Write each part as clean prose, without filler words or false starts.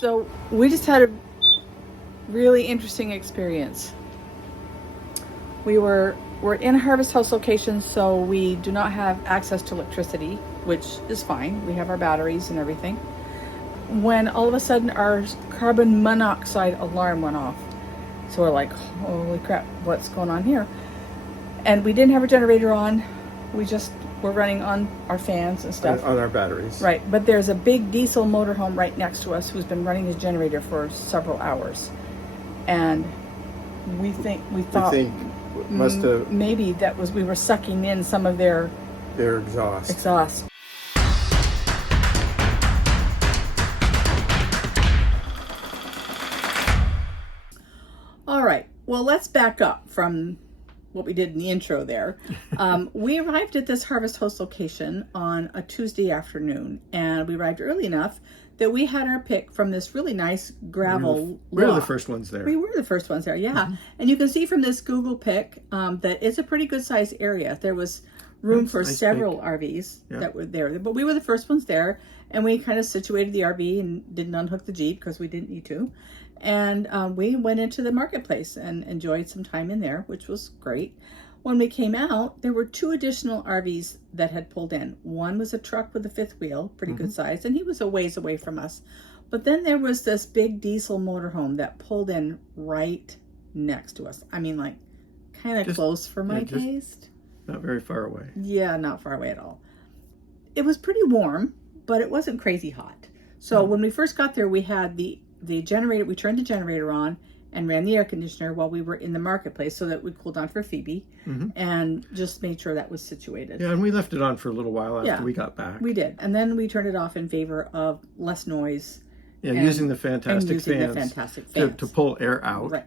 So we just had a really interesting experience. We're in a Harvest House location, so we do not have access to electricity, which is fine. We have our batteries and everything. When all of a sudden our carbon monoxide alarm went off. So we're like, holy crap, what's going on here? And we didn't have a generator on. We just were running on our fans and stuff. On our batteries. Right, but there's a big diesel motorhome right next to us who's been running his generator for several hours. And we thought must have maybe that was, we were sucking in some of their exhaust. All right, well, let's back up from what we did in the intro there. We arrived at this Harvest Host location on a Tuesday afternoon, and we arrived early enough that we had our pick from this really nice gravel we were the first ones there. We were the first ones there, yeah. Mm-hmm. And you can see from this Google pic that it's a pretty good sized area. There was room for several RVs that were there, but we were the first ones there, and we kind of situated the RV and didn't unhook the Jeep because we didn't need to. And we went into the marketplace and enjoyed some time in there, which was great. When we came out, there were two additional RVs that had pulled in. One was a truck with a fifth wheel, pretty good size, and he was a ways away from us. But then there was this big diesel motorhome that pulled in right next to us. I mean, like, kind of close for my taste. Not very far away. Yeah, not far away at all. It was pretty warm, but it wasn't crazy hot. So when we first got there, we had the generator, we turned the generator on and ran the air conditioner while we were in the marketplace so that we cooled down for Phoebe and just made sure that was situated. Yeah, and we left it on for a little while after we got back. We did. And then we turned it off in favor of less noise. Yeah, using the fantastic fans to pull air out. Right.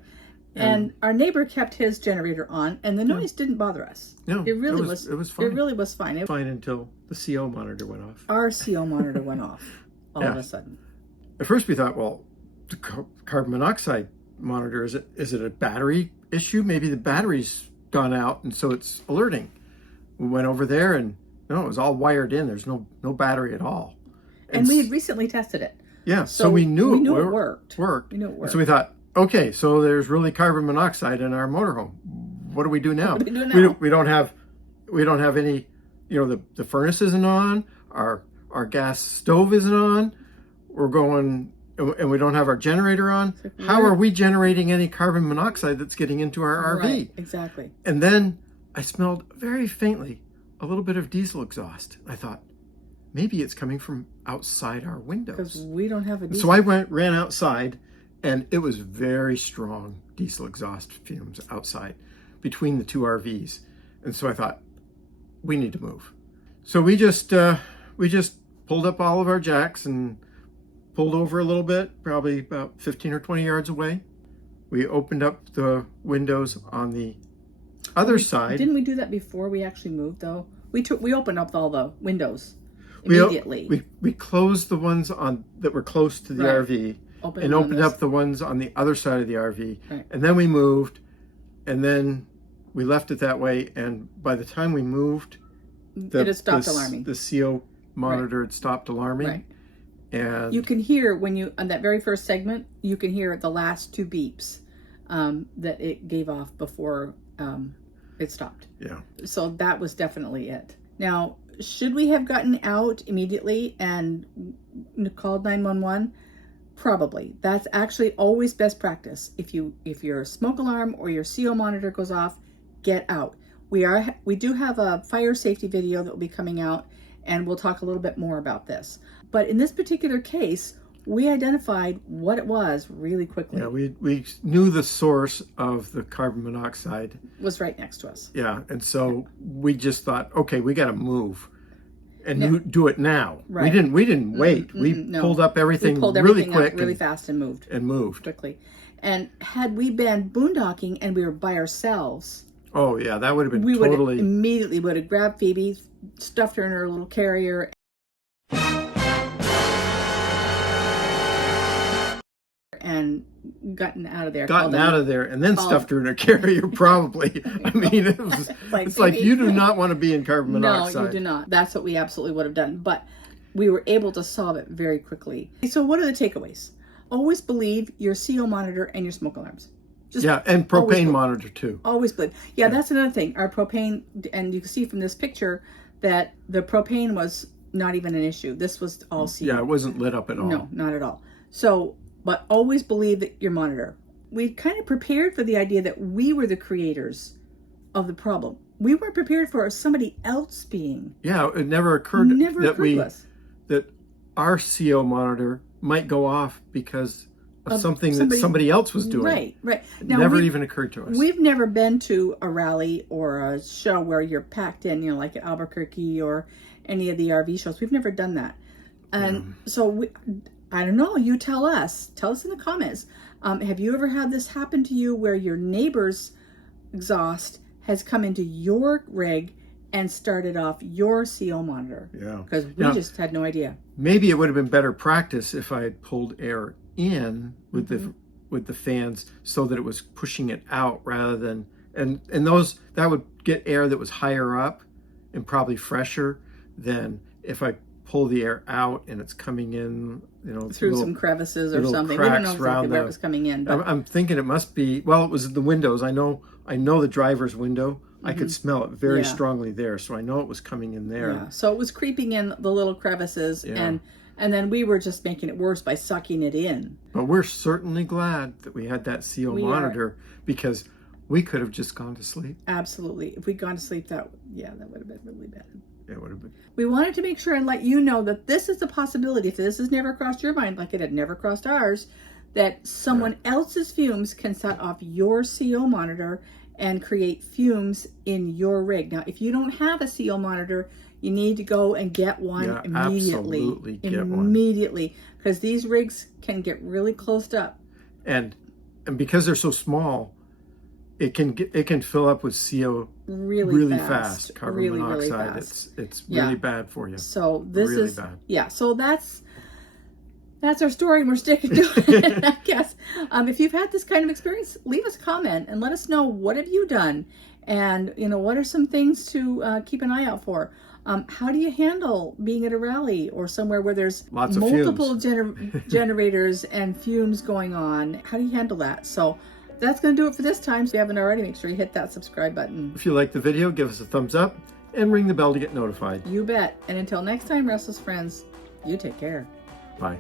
And our neighbor kept his generator on, and the noise didn't bother us. No, it was fine. It really was fine. It was fine until the CO monitor went off. Our CO monitor went off all of a sudden. At first we thought, well, the carbon monoxide monitor, is it a battery issue? Maybe the battery's gone out and so it's alerting. We went over there and no, it was all wired in. There's no battery at all. And we had recently tested it. Yeah, so we knew it worked. We knew it worked. And so we thought, okay, so there's really carbon monoxide in our motorhome. What do we do now? We don't have any, the furnace isn't on, our gas stove isn't on. We're going, and we don't have our generator on. How are we generating any carbon monoxide that's getting into our RV? Right, exactly. And then I smelled very faintly a little bit of diesel exhaust. I thought, maybe it's coming from outside our windows. Because we don't have a diesel. So I ran outside, and it was very strong diesel exhaust fumes outside between the two RVs. And so I thought, we need to move. So we just pulled up all of our jacks and pulled over a little bit, probably about 15 or 20 yards away. We opened up the windows on the other side. Didn't we do that before we actually moved, though? We opened up all the windows immediately. We closed the ones that were close to the RV and opened up the ones on the other side of the RV. Right. And then we moved, and then we left it that way. And by the time we moved, it had stopped alarming. The CO monitor had stopped alarming. Right. And you can hear on that very first segment, you can hear the last two beeps that it gave off before it stopped. Yeah. So that was definitely it. Now, should we have gotten out immediately and called 911? Probably. That's actually always best practice. If your smoke alarm or your CO monitor goes off, get out. We do have a fire safety video that will be coming out, and we'll talk a little bit more about this. But in this particular case, we identified what it was really quickly. Yeah, we knew the source of the carbon monoxide was right next to us. Yeah, and so we just thought, okay, we got to move and do it now. Right. We didn't wait. We pulled up everything really quick, really fast, and moved quickly. And had we been boondocking and we were by ourselves, oh yeah, that would have been we would have grabbed Phoebe, stuffed her in her little carrier, and gotten out of there. And then stuffed her in a carrier, probably. I mean, it's like you do not want to be in carbon monoxide. No, you do not. That's what we absolutely would have done. But we were able to solve it very quickly. So what are the takeaways? always believe your CO monitor and your smoke alarms. Just yeah, and propane monitor too. Always believe. Yeah, that's another thing. Our propane, and you can see from this picture that the propane was not even an issue. This was all CO. Yeah, it wasn't lit up at all. No, not at all. So, but always believe that your monitor. We kind of prepared for the idea that we were the creators of the problem. We weren't prepared for somebody else being. Yeah, it never occurred that our CO monitor might go off because of something that somebody else was doing. Right, right. Now, never even occurred to us. We've never been to a rally or a show where you're packed in, you know, like at Albuquerque or any of the RV shows. We've never done that. And so, I don't know, you tell us. Tell us in the comments. Have you ever had this happen to you where your neighbor's exhaust has come into your rig and started off your CO monitor? Yeah. Because we just had no idea. Maybe it would have been better practice if I had pulled air in with the fans so that it was pushing it out rather than and those that would get air that was higher up and probably fresher than if I pull the air out and it's coming in, you know, through some crevices or something. We don't know exactly where it was coming in. But I'm thinking it must be, well, it was the windows. I know the driver's window. I could smell it very strongly there, so I know it was coming in there. Yeah, so it was creeping in the little crevices, and then we were just making it worse by sucking it in. But we're certainly glad that we had that CO monitor because we could have just gone to sleep. Absolutely. If we'd gone to sleep, that would have been really bad. It would have been. We wanted to make sure and let you know that this is a possibility. If this has never crossed your mind, like it had never crossed ours, that someone else's fumes can set off your CO monitor and create fumes in your rig. Now, if you don't have a CO monitor, you need to go and get one immediately. Absolutely get one. Immediately, because these rigs can get really closed up. And because they're so small, it can fill up with CO really fast. Carbon monoxide. Really fast. It's really bad for you. So this really is bad. So that's our story, and we're sticking to it, I guess. If you've had this kind of experience, leave us a comment and let us know, what have you done? And, you know, what are some things to keep an eye out for? How do you handle being at a rally or somewhere where there's multiple generators and fumes going on? How do you handle that? So that's going to do it for this time. So if you haven't already, make sure you hit that subscribe button. If you like the video, give us a thumbs up and ring the bell to get notified. You bet. And until next time, Restless friends, you take care. Bye.